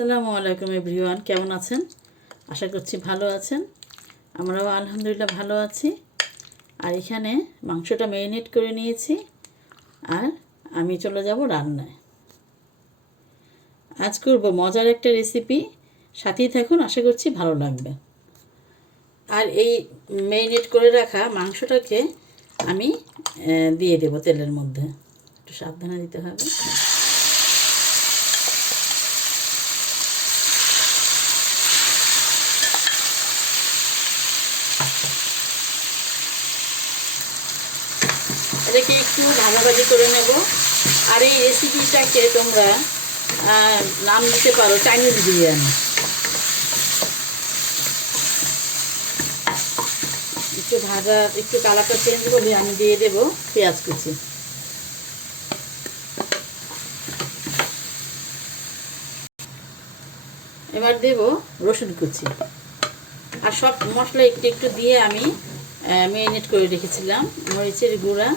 আসসালামু আলাইকুম এভরিওয়ান, কেমন আছেন? আশা করছি ভালো আছেন। আমরাও আলহামদুলিল্লাহ ভালো আছি। আর এখানে মাংসটা ম্যারিনেট করে নিয়েছি, আর আমি চলে যাব রান্নায়। আজ করব মজার একটা রেসিপি, সাথেই থাকুন, আশা করছি ভালো লাগবে। আর এই ম্যারিনেট করে রাখা মাংসটাকে আমি দিয়ে দেব তেলের মধ্যে। একটু সাবধানে দিতে হবে। এটাকে একটু ভাজাভাজি করে নেব। আর এই রেসিপিটাকে তোমরা নাম দিতে পারো চাইনিজ বিরিয়ানি। একটু ভাজা, একটু কালারটা চেঞ্জ করলে আমি দিয়ে দেব পেঁয়াজ কুচি। এবার দেব রসুন কুচি। আর সব মশলা একটু একটু দিয়ে আমি ম্যারিনেট করে রেখেছিলাম। মরিচের গুঁড়া,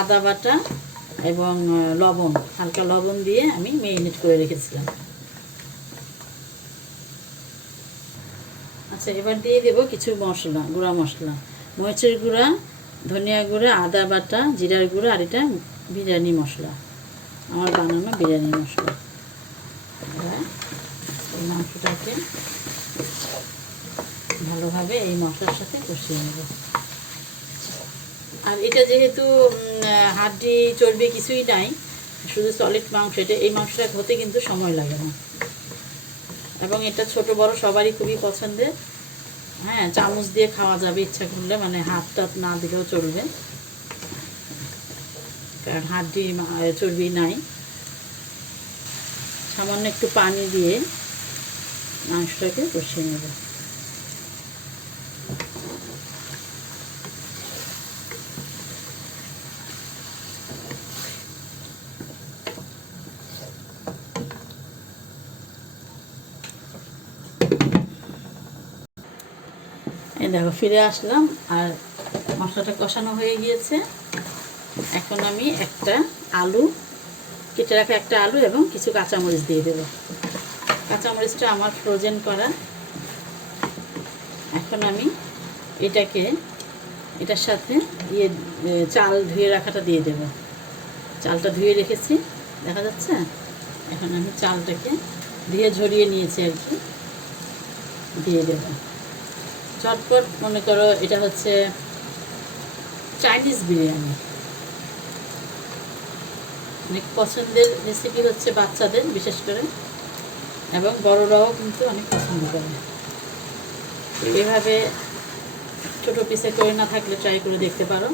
আদা বাটা এবং লবণ, হালকা লবণ দিয়ে আমি ম্যারিনেট করে রেখেছিলাম। আচ্ছা, এবার দিয়ে দেব কিছু মশলা, গুঁড়া মশলা। মরিচের গুঁড়া, ধনিয়া গুঁড়া, আদা বাটা, জিরার গুঁড়া, আর এটা বিরিয়ানি মশলা, আমার বানানো বিরিয়ানি মশলা। এবার এই মাংসটাকে ভালোভাবে এই মশলার সাথে কষিয়ে নেব। আর এটা যেহেতু হাড্ডি চর্বি কিছুই নাই, শুধু সলিড মাংস, এটা এই মাংসটা হতে কিন্তু সময় লাগে না। এবং এটা ছোট বড় সবারই খুবই পছন্দের। হ্যাঁ, চামচ দিয়ে খাওয়া যাবে ইচ্ছা করলে, মানে হাত টাত না দিলেও চলবে, কারণ হাড্ডি চর্বি নাই। সামান্য একটু পানি দিয়ে মাংসটাকে কষিয়ে নেব। এই দেখো, ফিরে আসলাম আর মশলাটা কষানো হয়ে গিয়েছে। এখন আমি একটা আলু, কেটে রাখা একটা আলু এবং কিছু কাঁচামরিচ দিয়ে দেবো। কাঁচামরিচটা আমার ফ্রোজেন করা। এখন আমি এটার সাথে চাল ধুয়ে রাখাটা দিয়ে দেব। চালটা ধুয়ে রেখেছি, দেখা যাচ্ছে। এখন আমি চালটাকে দিয়ে ঝরিয়ে নিয়েছি আর কি, দিয়ে দেব। চটপট, মনে করো এটা হচ্ছে চাইনিজ বিরিয়ানি। অনেক পছন্দের রেসিপি হচ্ছে বাচ্চাদের বিশেষ করে, এবং বড়রাও কিন্তু অনেক পছন্দ করে। এভাবে ছোটো পিসে করে না থাকলে ট্রাই করে দেখতে পারো।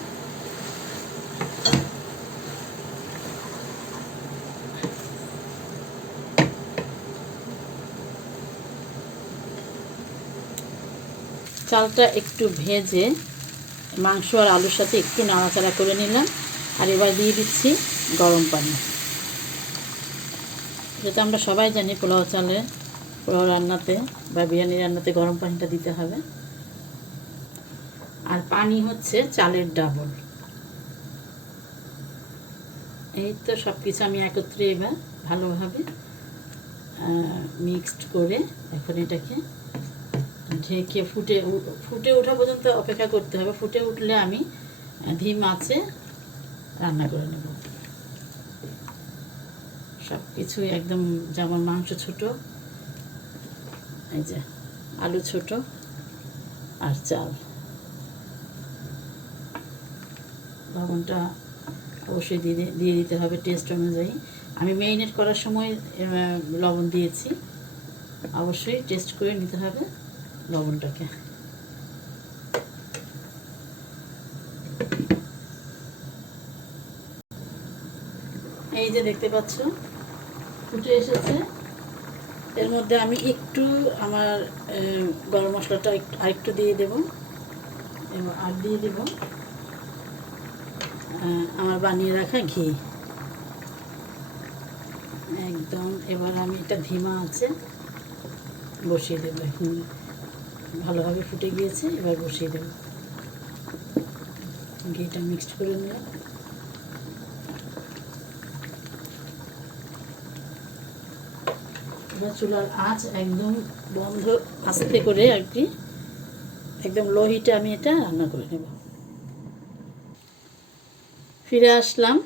চালটা একটু ভেজে মাংস আর আলুর সাথে একটু নাড়াচাড়া করে নিলাম। আর এবার দিয়ে দিচ্ছি গরম পানি। যেটা আমরা সবাই জানি, পোলাও রান্নাতে বা বিরিয়ানি রান্নাতে গরম পানিটা দিতে হবে। আর পানি হচ্ছে চালের ডাবল। এই তো সব কিছু আমি একত্রে এবার ভালোভাবে মিক্সড করে এখন এটাকে ঢেকে ফুটে ওঠা পর্যন্ত অপেক্ষা করতে হবে। ফুটে উঠলে আমি ধিম আঁচে রান্না করে নেব। সব কিছু একদম, যেমন মাংস ছোট, এই যে আলু ছোট, আর চাল। লবণটা অবশ্যই দিয়ে দিতে হবে টেস্ট অনুযায়ী। আমি ম্যারিনেট করার সময় লবণ দিয়েছি, অবশ্যই টেস্ট করে নিতে হবে লবণটাকে। এই যে দেখতে পাচ্ছ ফুটে এসেছে। এর মধ্যে আমি একটু আমার গরম মশলাটা আরেকটু দিয়ে দেব, এবং আর দিয়ে দেব আমার বানিয়ে রাখা ঘি একদম। এবার আমি এটা ধিমা আছে বসিয়ে দেবো। এখন ভালোভাবে ফুটে গিয়েছে, এবার বসিয়ে দেব। ঘিটা মিক্সড করে নিলাম। এবার চুলার আঁচ একদম বন্ধ, আস্তে করে আর কি, একদম লো হিটে আমি এটা রান্না করে নেব। ফিরে আসলাম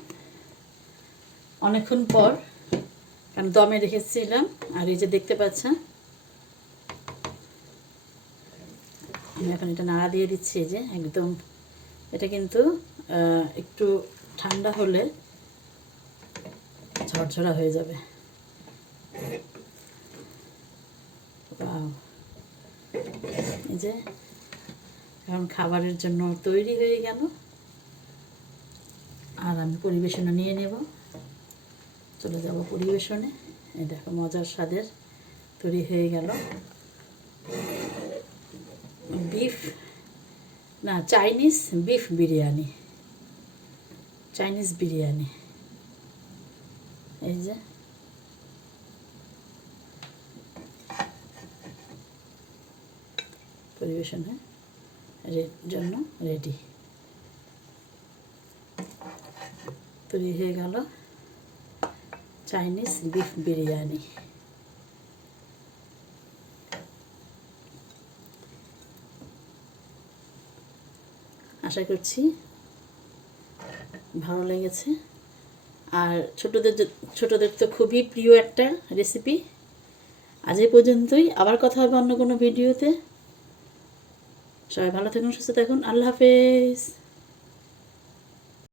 অনেকক্ষণ পর, কারণ দমে রেখেছিলাম। আর এই যে দেখতে পাচ্ছেন, আমি এখন এটা নাড়া দিয়ে দিচ্ছি। এই যে একদম, এটা কিন্তু একটু ঠান্ডা হলে ঝরঝরা হয়ে যাবে। এই যে এখন খাবারের জন্য তৈরি হয়ে গেল। আর আমি পরিবেশনে নিয়ে নেব, চলে যাব পরিবেশনে। এই দেখো মজার স্বাদের তৈরি হয়ে গেল Chinese beef biryani, Chinese biryani. এই যে পরিবেশনের জন্য রেডি, তৈরি হয়ে গেল চাইনিজ বিফ বিরিয়ানি। আশা করছি ভালো লেগেছে। আর ছোটদের তো খুবই প্রিয় একটা রেসিপি। আজ এই পর্যন্তই, আবার কথা হবে অন্য কোনো ভিডিওতে। সবাই ভালো থাকুন, সুস্থ থাকুন, আল্লাহ হাফেজ।